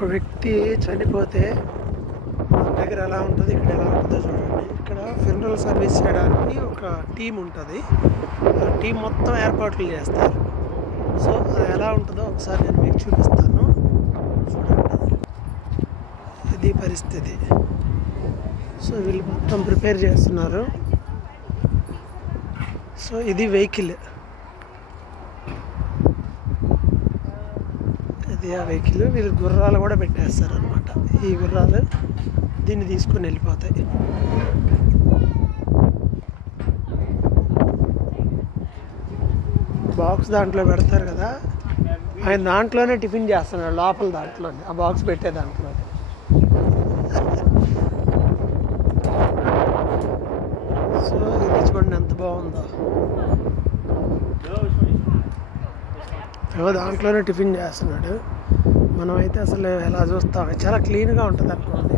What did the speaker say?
ఒక వ్యక్తి చనిపోతే మన దగ్గర ఎలా ఉంటుంది, ఇక్కడ ఎలా ఉంటుందో చూడండి. ఇక్కడ ఫ్యూనరల్ సర్వీస్ చేయడానికి ఒక టీం ఉంటుంది. ఆ టీం మొత్తం ఏర్పాట్లు చేస్తారు. సో అది ఎలా ఉంటుందో ఒకసారి నేను మీకు చూపిస్తాను. చూడండి, ఇది పరిస్థితి. సో వీళ్ళు మొత్తం ప్రిపేర్ చేస్తున్నారు. సో ఇది వెహికల్, ఇది ఆ వెహికల్. వీళ్ళు గుర్రాలు కూడా పెట్టేస్తారు అనమాట. ఈ గుర్రాలు దీన్ని తీసుకుని వెళ్ళిపోతాయి. బాక్స్ దాంట్లో పెడతారు కదా, ఆయన దాంట్లోనే టిఫిన్ చేస్తున్నాడు, లోపల దాంట్లోనే ఆ బాక్స్ పెట్టే దాంట్లో. సో ఇది చూడండి ఎంత బాగుందో. దాంట్లోనే టిఫిన్ చేస్తున్నాడు. మనమైతే అసలు ఎలా చూస్తాం, చాలా క్లీన్గా ఉంటుంది అనుకోండి.